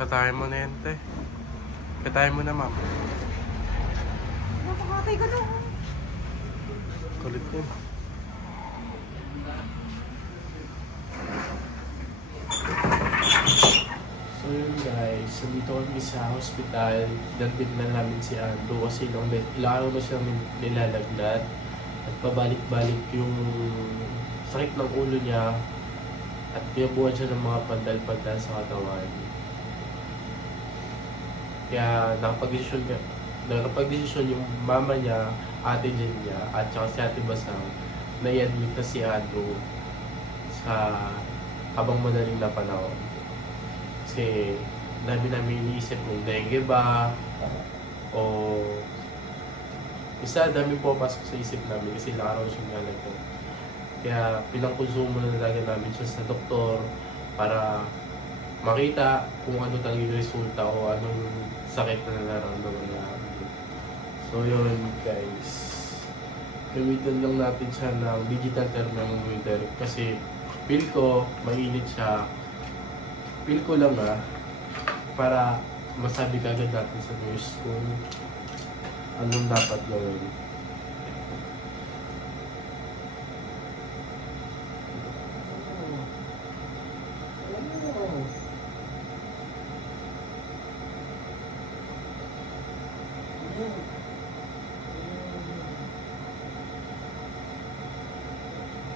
Katayin mo na yan, te. Katayin mo na, ma'am. Napakatay ka na. Kulit yun. So yun guys, nandito kami sa hospital. Dantid na namin si Andrew kasi ilang araw na siya nilalagnat. At pabalik-balik yung sakit ng ulo niya. At pinabuhan siya ng mga pandal-pandal sa katawan. Kaya nakapag-desisyon yung mama niya, ate Jen niya, at saka si ate Basang na i-admit na si Andrew sa habang madaling na panahon. Kasi dami namin iniisip kung dengue ba o isa dami po pasok sa isip namin kasi ilang araw siyang nalagyan. Kaya pinangkonsumo na talaga namin siya sa doktor para makita kung ano talaga yung resulta o anong sakit na nararamdaman namin. So yun guys, gamitin lang natin siya ng digital thermometer kasi feel ko mainit siya. Feel ko lang para masabi kagad natin sa nurse kung anong dapat gawin.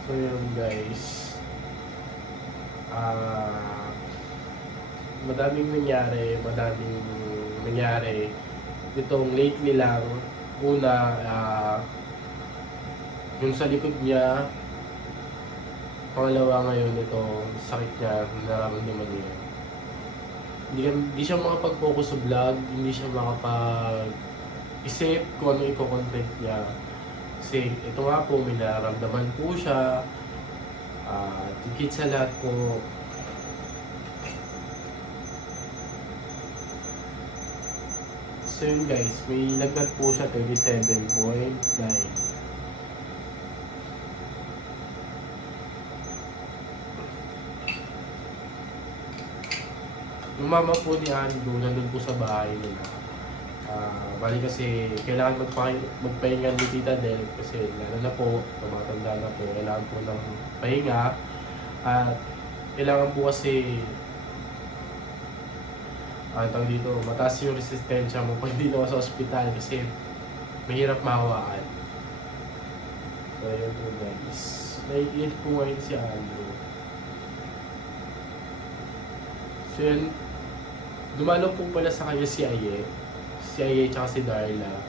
So yun guys, madaming nangyari nitong lately lang. Una, yung sa likod niya. Pangalawa ngayon, itong sakit niya, nararamdaman niya. Hindi siya makapag-focus sa vlog, hindi siya makapag-isip kung ano i-content niya. Kasi ito nga po, may nararamdaman po siya. Tikit sa lahat po, so yun guys, may lagnat po siya 37.9. Yung mama po ni Andrew nandun po sa bahay nila. Bali kasi kailangan magpahinga ni Tita Del kasi lalo na po, tumatanda na po, kailangan po ng pahinga. At kailangan po kasi tawag dito, mataas yung resistensya mo pag dito ka sa ospital kasi mahirap mahawaan. So yun po guys, naiinit po ngayon si Andrew. So yun, dumalo po pala sa kanya si Aye tsaka si Darla.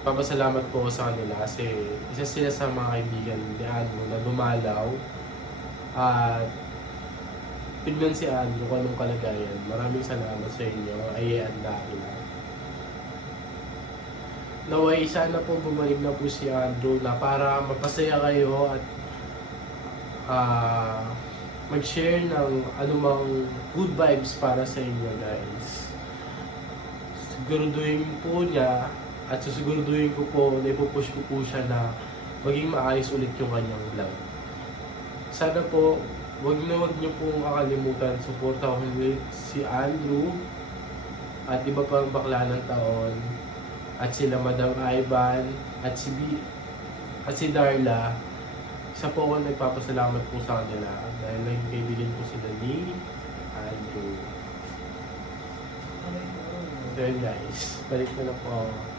Papasalamat po sa kanila kasi isa sila sa mga kaibigan ni Andrew na dumalaw at tignan si Andrew kung anong kalagayan. Maraming salamat sa inyo. Aye, ang dami na. Naway, sana po bumalik na po si Andrew na para mapasaya kayo at mag-share ng anumang good vibes para sa inyo guys. Siguraduhin po niya at susiguraduhin ko po na ipupush ko po siya na maging maayos ulit yung kanyang vlog. Sana po huwag niyo pong kakalimutan, supportahan ulit si Andrew at iba pang bakla ng taon at sila Madam Ivan at si Darla. Isa po ako nagpapasalamat po sa kanila dahil naging kaibigan po sila ni Andrew. So guys, balik na po ako.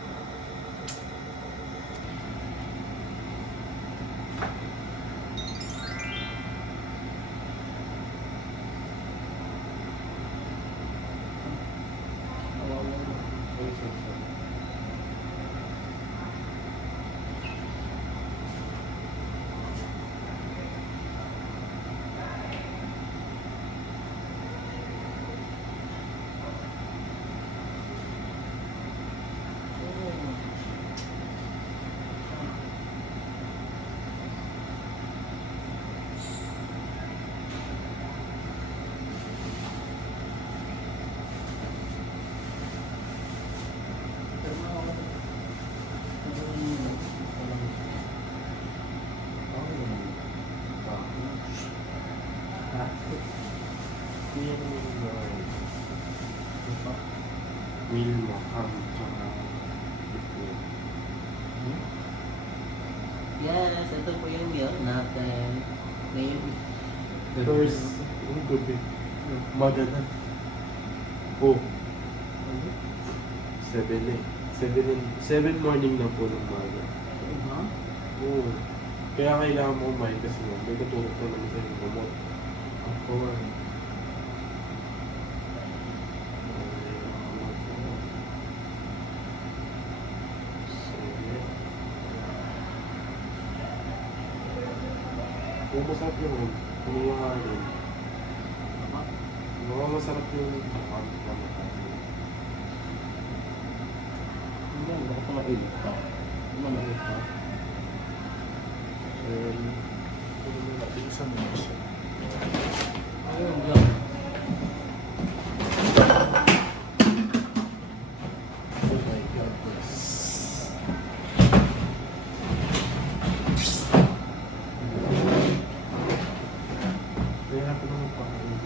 ito po yung meal natin. Ngayon is First, yung gabi. Umaga na. Oh, 7 eh. 7 morning na po ng umaga. Ha? Oo. Kaya kailangan mo kumain kasi nga, may tutulog na naman sa'yo ng gamot. Ako. Kung masarap yun, kumakain. Baka masarap yung Hindi, baka sa mainit pa. Mainit pa. Ayun lang. Oh my goodness. Kaya ko naman pakain.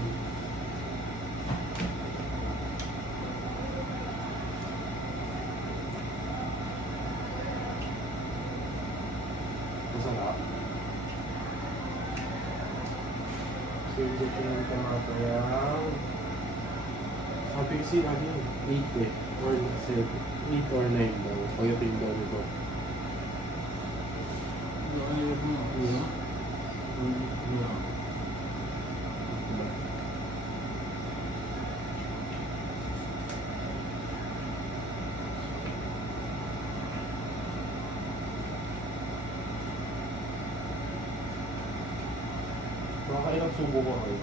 Masarap. So, hindi ko lang tumatayang. Sabi kasi lagi 8 eh. Or 7. 8 or 9 daw. Pagdating daw nito. Ayun mo. Ayun. Ayun. Makakailang subo ko kayo.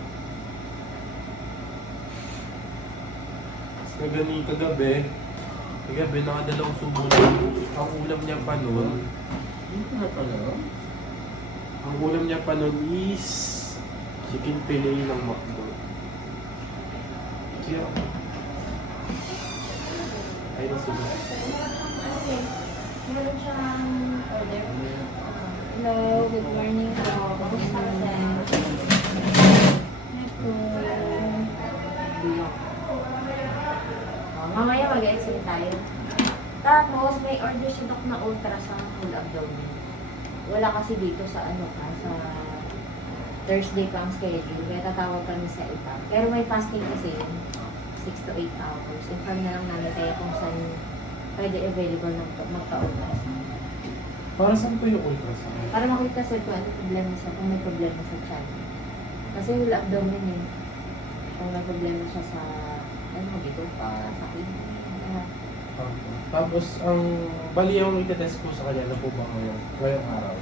Kagabi, nakadalawang subo lang. Ang ulam niya pa nun, Hindi ko na pala. ang ulam niya pa nun is chicken fillet ng McDo. Kaya, ay na subo. Okay. Meron siyang order. Hello, good morning po. Kamusta ka, sir? Hello. Mamaya mag-exit tayo. Tapos, may order si Doc na ultrasound full abdomen. Wala kasi dito sa sa Thursday pa ang schedule. Kaya tatawag kami sa iba. Pero may fasting kasi yun. 6 to 8 hours. Inform na lang namin kaya kung saan pwede available ng magpa-ultrasound. Para saan po yung ultrasound? Para makita sir kung ano problema kung may problema sa tiyan. Kasi yung abdomen eh. Kung may problema siya sa dito pa, sa kidney. Tapos, ang bali yung itetest po sa kanya na po ba ngayong araw?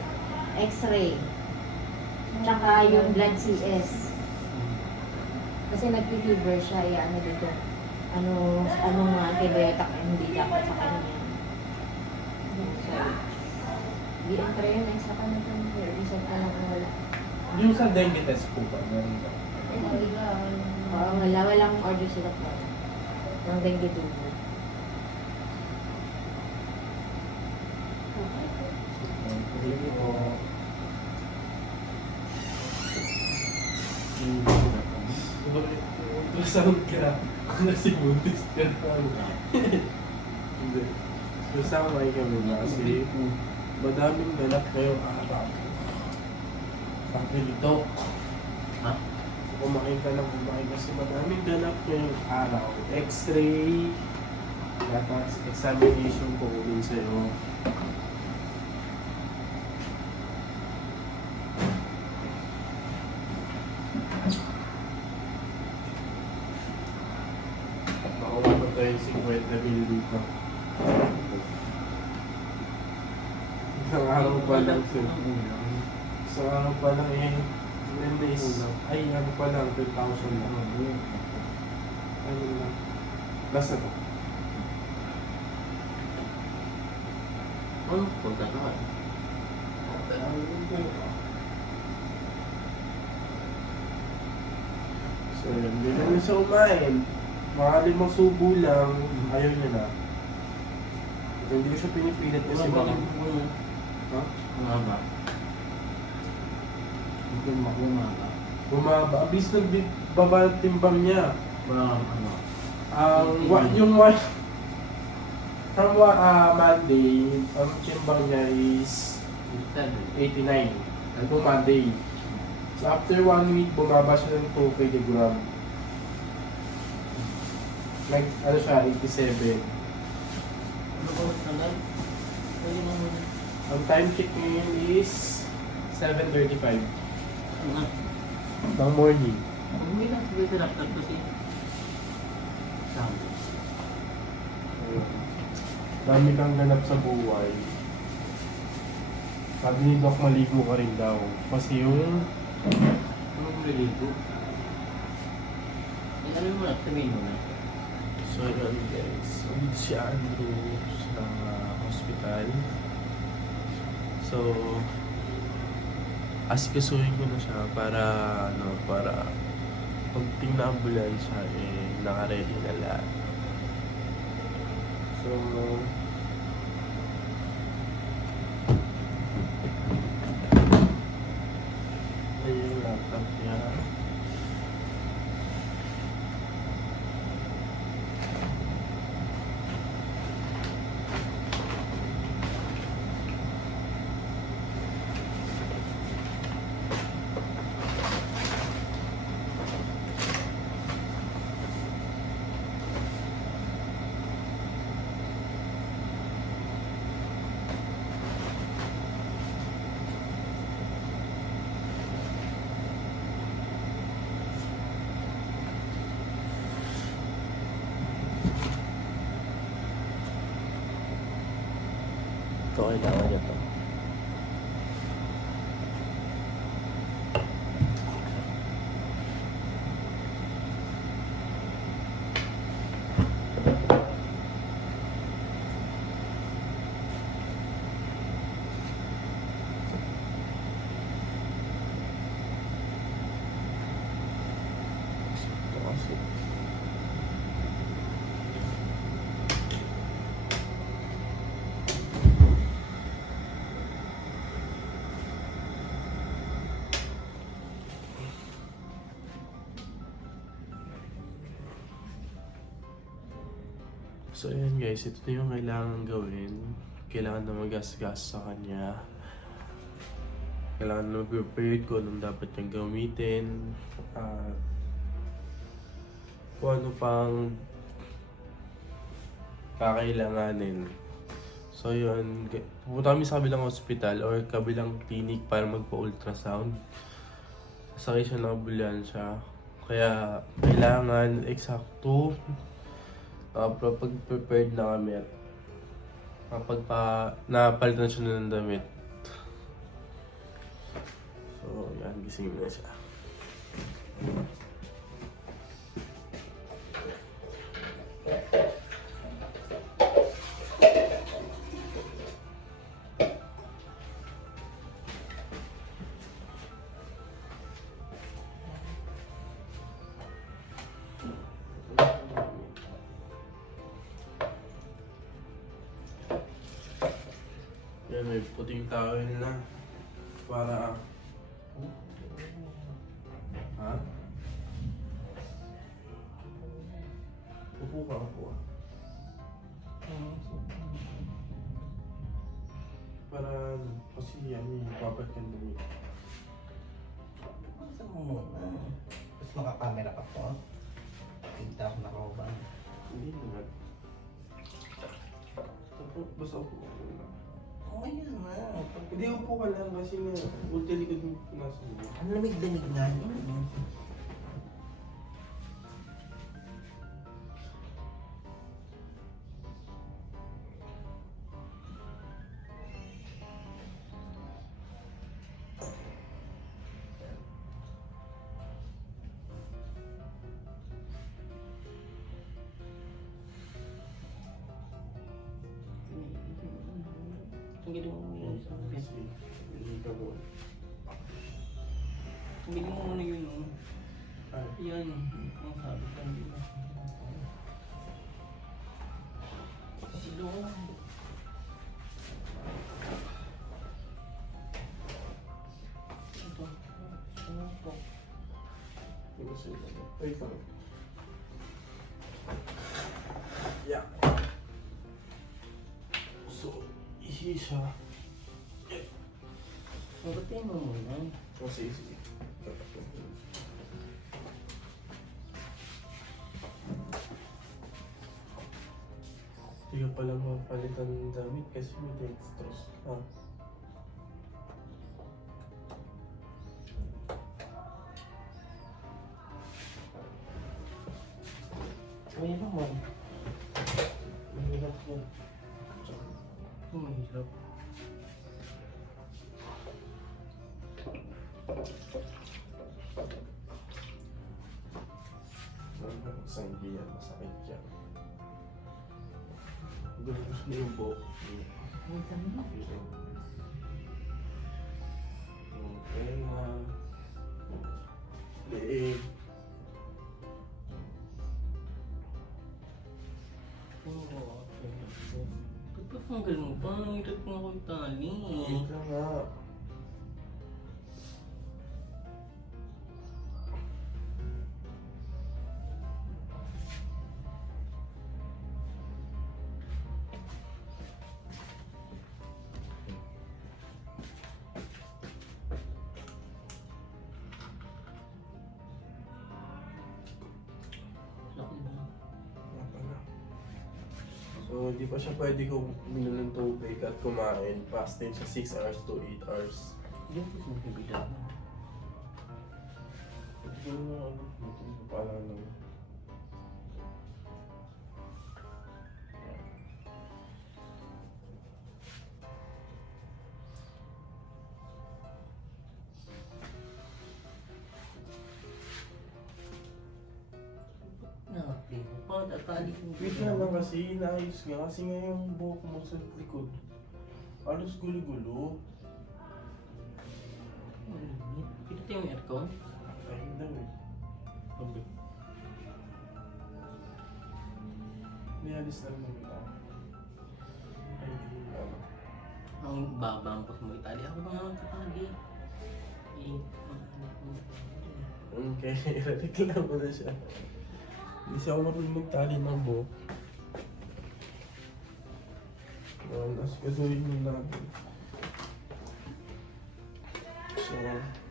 X-ray. Tsaka yung blood CS. Kasi nag-fever siya, ano dito. Anong antibiotic hindi dapat sa kanya. So, di-enter yun, extra ka na ito. Reset ka lang wala. Yung sa dengue test po ba? Meron ba? Oo, walang order sila po. Ng dengue dugo. Thank you po. Ultrasound ka. Kasi buntis ka na. Hindi. Kasama kami na kasi madaming ganap ngayong araw. Sabi nito, Ha? kumain ka lang kumain kasi madaming ganap ngayong araw. X-ray, tapos examination ko ulit sa'yo. Makuha pa tayo 50 mil dito. Isang araw pa lang sir. Isang araw pa lang eh. 10 days. Ay, ano pa lang, 10,000 lang. Ano lang. Last na to. Ano? Pagkakaroon. So, yun. Hindi naman siya kumain. Mga 5 subo lang. Ayaw niya na. Hindi ko siya pinipilit kasi baka... Ha? Umaba. Umaba. Bumaba. Abis nagbaba ang timbang niya. Walang ano. Yung from Monday, ang timbang niya is 89. Ano po Monday. So after 1 week, bumaba siya ng 2 kg. Like, ano siya, 87. Ano ko tagal? Pwede mo muna. Ang time check ngayon is 7:35 Ano? ng morning. Umuwi lang sabi sa laptop kasi. Sabi. Dami kang ganap sa buhay. Sabi ni Doc, maligo ka rin daw. Kasi yung... Anong maliligo? Ano mo na? Sabihin mo na. So yun guys, ulit si Andrew sa hospital. So, asikasuhin ko na siya para pagting na ambulansya, naka-ready na lahat. So, ayun yung laptop niya. Ito, kailangan niya to. Ito kasi. So ayan guys, ito na yung kailangan gawin. Kailangan na magasgas sa kanya. Kailangan na mag-prepare ko nung dapat niyang gamitin. At kung ano pang kakailanganin. So yun, pupunta kami sa kabilang hospital or kabilang clinic para magpa-ultrasound. Sakay siya ng ambulansya. Kaya kailangan eksakto pag prepared na kami at kapag napalitan siya na ng damit. So, yan, gising na siya. Yan, may puting towel na para... Ha? Upo ka, upo ka. Para kasi yan yung papat kang dumi. Saan mo muna? Tapos nakakamera ka po. Tigda ako nakauban. Hindi naman. Basta upo ka muna. Okay yan na. Hindi, upo ka lang kasi nga ulti likod mo nasa mo. Ang lamig-lamig nga yun. Ang ginawa mo yun sa akin. Kasi hindi ka mo. Ang ginawa mo na yun. Ay, Yan. Ang sabi ka nila. Silo. Ito. Sumupok. hindi sila. Wait lang. Yeah. So, ihi siya. Mabutin mo muna. Oh, sige. Hindi ka pala mapalitan ng damit kasi may dextrose ka. May naman. Mahirap yan. Mahirap. Isang biyan, masakit yan. Gusto mo yung buhok. Yung tenga. Leeg. Oo. Ba't ang ganun pa? Ang hirap nga ko tali. Leeg ka nga. Wala pala. So, hindi pa siya pwede kung minom ng tubig at kumain. Fasting siya 6 hours to 8 hours. Yung po sa bibida mo. Hindi ko na ano, hindi ko pa alam naman. Nakapin mo pa. Tatali ko. Wait na lang kasi, inaayos nga. Kasi nga yung buhok mo sa likod. Alos gulo-gulo. Ito yung aircon? Ayun lang eh. Okay. Nialis na lang kita. Ay, hindi ano. Ang babang ko sa mga tali. Ako ba nga tatali? Okay, reklamo mo na siya. Hindi siya ako marunong magtali ng buhok. Kasuhin mo natin. So,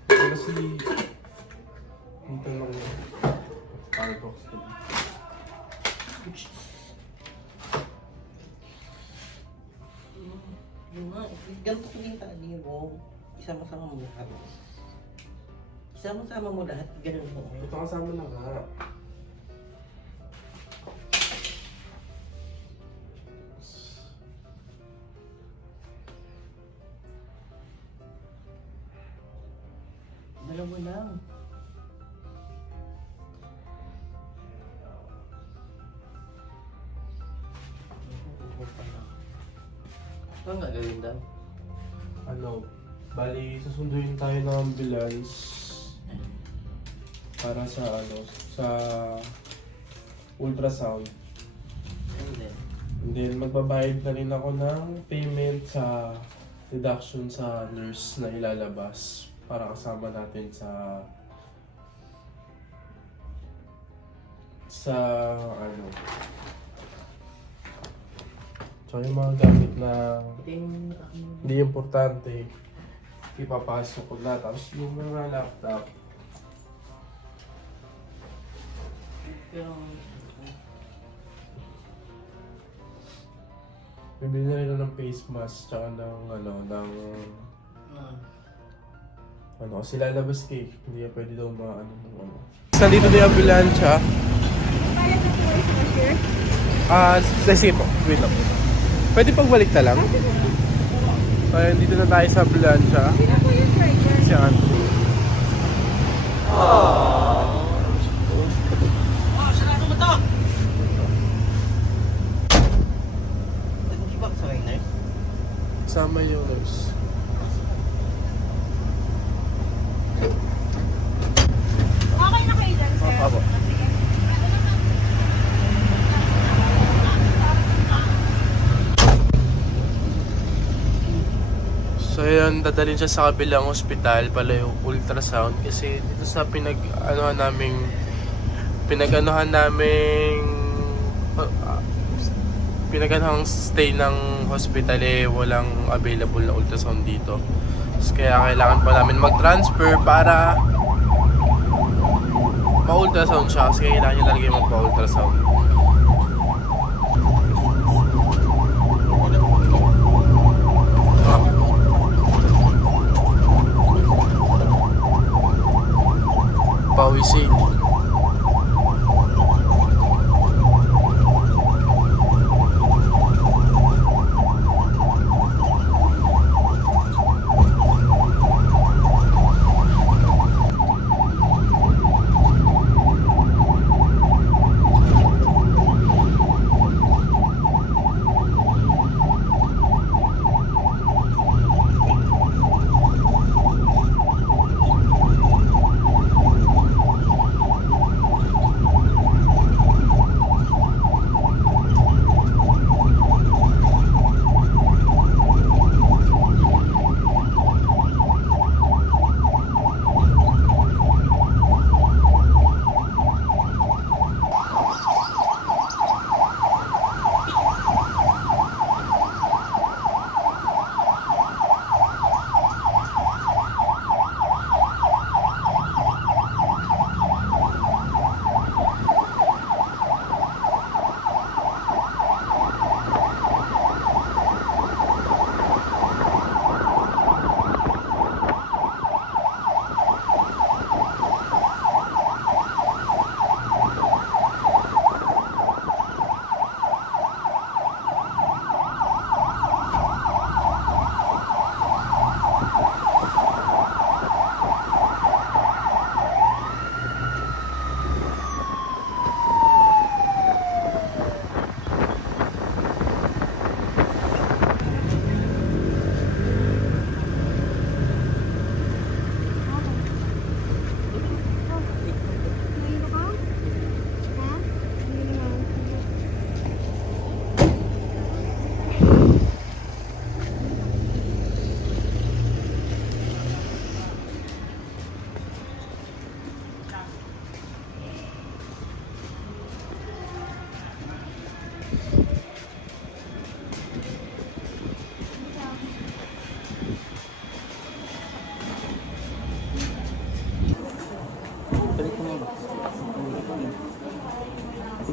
kasi dito lang yung firebox ko. Yun nga. Ganito ko yung tali mo. Isama-sama mo lahat. Isama-sama mo lahat. Ganun mo. Ito kasama na nga. Dalawa lang. Ano nga gawin daw? Ano, bali susunduin tayo ng ambulance para sa ano, sa ultrasound. And then, And then magbabayad na rin ako ng payment sa deduction sa nurse na ilalabas para kasama natin sa ano. So yung mga gamit na ito yung hindi importante, ipapasok ko na. Tapos yung mga laptop, pero bibili na rin ako ng face mask tsaka ng ano, kasi lalabas ka eh. Hindi ka pwede daw ano. Nandito na yung ambulansya. Sige po. Wait lang. Pwede pagbalik na lang? Ayun, dito na tayo sa ambulansya. Si Anthony. nag-ibak sa kayo, nurse? Sama yung nurse. Okay na kayo dyan, sir? Opo. So yun, dadalhin siya sa kabilang ospital pala yung ultrasound kasi dito sa pinag-anuhan naming pinaganang stay ng hospital walang available na ultrasound dito. So, kaya kailangan pa namin mag-transfer para ma-ultrasound siya kasi kailangan niya talaga yung magpa-ultrasound. Pawisin.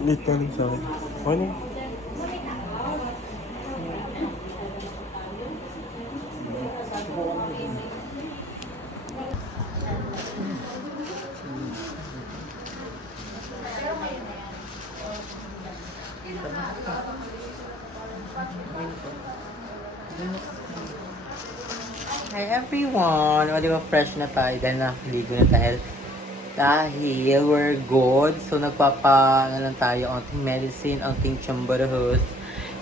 Late na rin sa akin. Ano? Hi everyone! O, di ba fresh na tayo dahil nakaligo na dahil we're good. So ano lang tayo, onting medicine, onting chambarahos.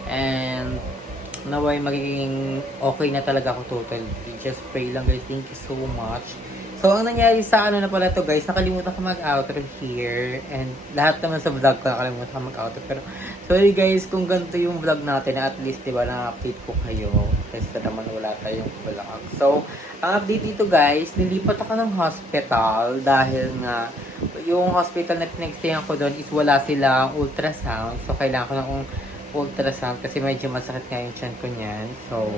And naway magiging okay na talaga ako totally. Just pray lang guys. Thank you so much. So ang nangyari sa ano na pala to guys, nakalimutan ko mag-outro here. And lahat naman sa vlog ko nakalimutan ko mag-outro. Pero sorry guys kung ganito yung vlog natin, at least diba na-update ko kayo. Kasi naman wala tayong vlog. So ang update dito guys, nilipat ako ng hospital dahil nga yung hospital na pinagstayan ko doon is wala silang ultrasound. So kailangan ko ng ultrasound kasi medyo masakit nga yung tiyan ko niyan. So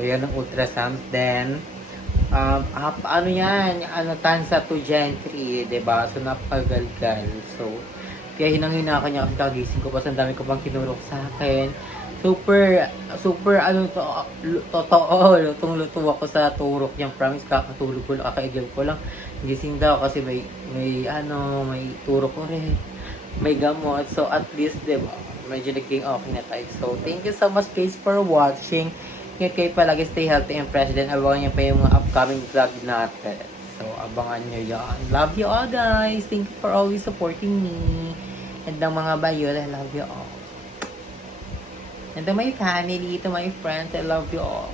yan ang ultrasound. Then ano yan, tansa to gentry, diba? So napakagalgal. So kaya hinang-hina ka niya kasi kagising ko pa, ang dami ko pang kinurok sa akin. Super totoo, lutong-luto ako sa turok niyang, promise, kakatulog ko lang, kakaigil ko lang. Gising daw kasi may turok ko rin, may gamot. So at least, diba, medyo naging okay na tayo. So thank you so much guys for watching. Ingat kayo palagi, stay healthy and president. Abangan niyo pa yung mga upcoming vlog natin. So abangan niyo yan. Love you all guys. Thank you for always supporting me. And ang mga bayo, I love you all. And to my family, to my friends, I love you all.